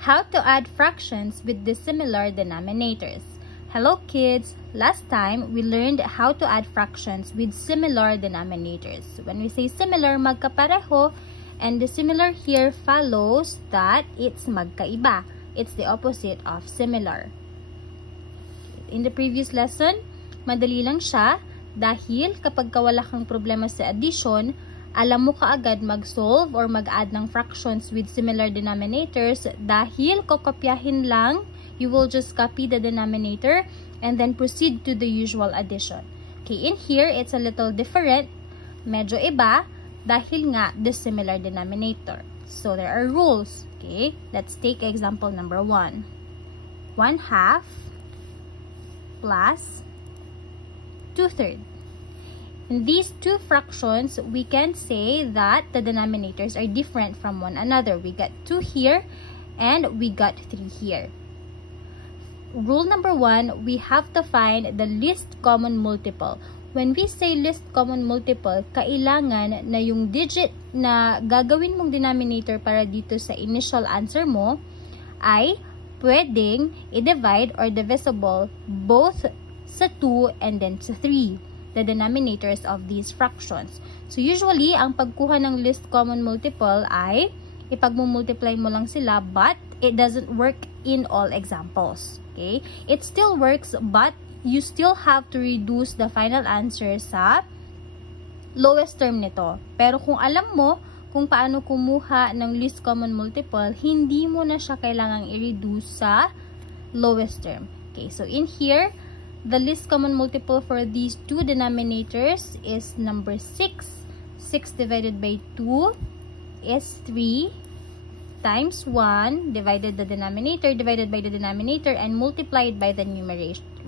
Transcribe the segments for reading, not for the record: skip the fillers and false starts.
How to add fractions with dissimilar denominators. Hello kids! Last time, we learned how to add fractions with similar denominators. When we say similar, magkapareho, and dissimilar here follows that it's magkaiba. It's the opposite of similar. In the previous lesson, madali lang siya dahil kapag wala kang problema sa addition, alam mo kaagad mag-solve or mag-add ng fractions with similar denominators dahil kokopyahin lang, you will just copy the denominator and then proceed to the usual addition. Okay, in here, it's a little different. Medyo iba dahil nga the similar denominator. So, there are rules. Okay, let's take example number 1. 1/2 plus 2/3. In these two fractions, we can say that the denominators are different from one another. We got 2 here and we got 3 here. Rule number 1, we have to find the least common multiple. When we say least common multiple, kailangan na yung digit na gagawin mong denominator para dito sa initial answer mo ay pwedeng i-divide or divisible both sa 2 and then sa 3. The denominators of these fractions. So, usually, ang pagkuha ng least common multiple ay ipagmumultiply mo lang sila but it doesn't work in all examples. Okay? It still works but you still have to reduce the final answer sa lowest term nito. Pero kung alam mo kung paano kumuha ng least common multiple, hindi mo na siya kailangang i-reduce sa lowest term. Okay, so in here, the least common multiple for these two denominators is number 6. 6 divided by 2 is 3 times 1 divided the denominator divided by the denominator and multiplied by the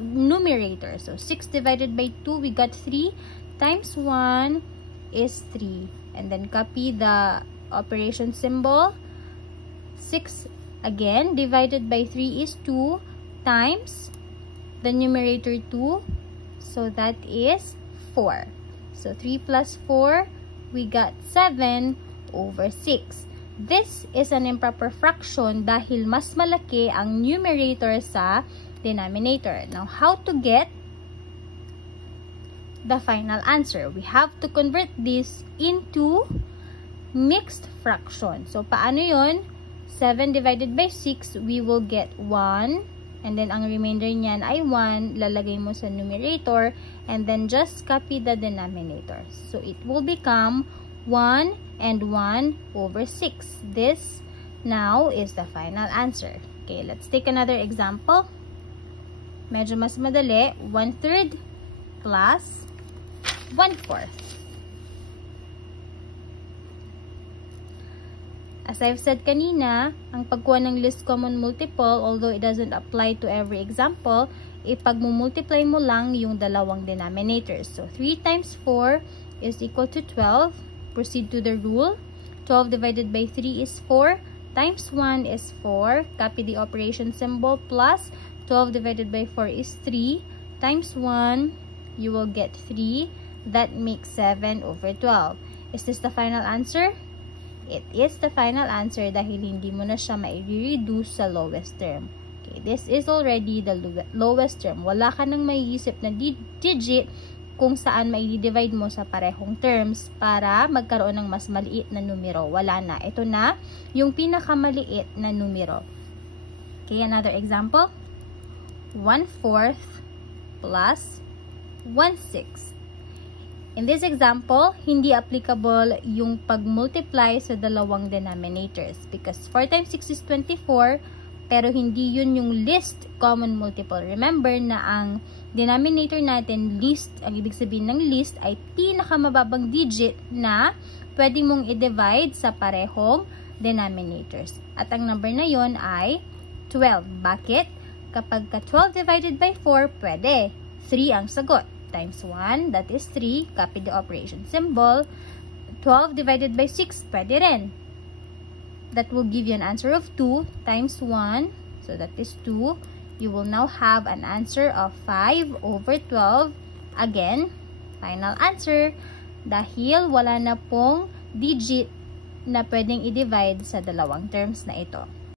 numerator. So 6 divided by 2, we got 3 times 1 is 3. And then copy the operation symbol. 6 again divided by 3 is 2 times the numerator 2, so that is 4. So 3 plus 4, we got 7 over 6. This is an improper fraction dahil mas malaki ang numerator sa denominator. Now, how to get the final answer? We have to convert this into mixed fraction. So, paano yun? 7 divided by 6, we will get 1. And then, ang remainder niyan ay 1, lalagay mo sa numerator, and then just copy the denominator. So, it will become 1 and 1 over 6. This now is the final answer. Okay, let's take another example. Medyo mas madali, 1/3 plus 1/4. As I've said kanina, ang pagkuha ng least common multiple, although it doesn't apply to every example, ipagmumultiply mo lang yung dalawang denominators. So, 3 times 4 is equal to 12. Proceed to the rule. 12 divided by 3 is 4. Times 1 is 4. Copy the operation symbol. Plus 12 divided by 4 is 3. Times 1, you will get 3. That makes 7 over 12. Is this the final answer? It is the final answer dahil hindi mo na siya mai-reduce sa lowest term. Okay, this is already the lowest term. Wala ka nang maiisip na digit kung saan mai-divide mo sa parehong terms para magkaroon ng mas maliit na numero. Wala na. Ito na yung pinakamaliit na numero. Okay, another example. 1/4 plus 1/6. In this example, hindi applicable yung pag-multiply sa dalawang denominators because 4 times 6 is 24, pero hindi yun yung least common multiple. Remember na ang denominator natin, least, ang ibig sabihin ng least ay pinakamababang digit na pwede mong i-divide sa parehong denominators. At ang number na yun ay 12. Bakit? Kapag 12 divided by 4, pwede. 3 ang sagot. Times 1, that is 3. Copy the operation symbol. 12 divided by 6, pwede rin. That will give you an answer of 2 times 1. So, that is 2. You will now have an answer of 5 over 12. Again, final answer. Dahil wala na pong digit na pwedeng i-divide sa dalawang terms na ito.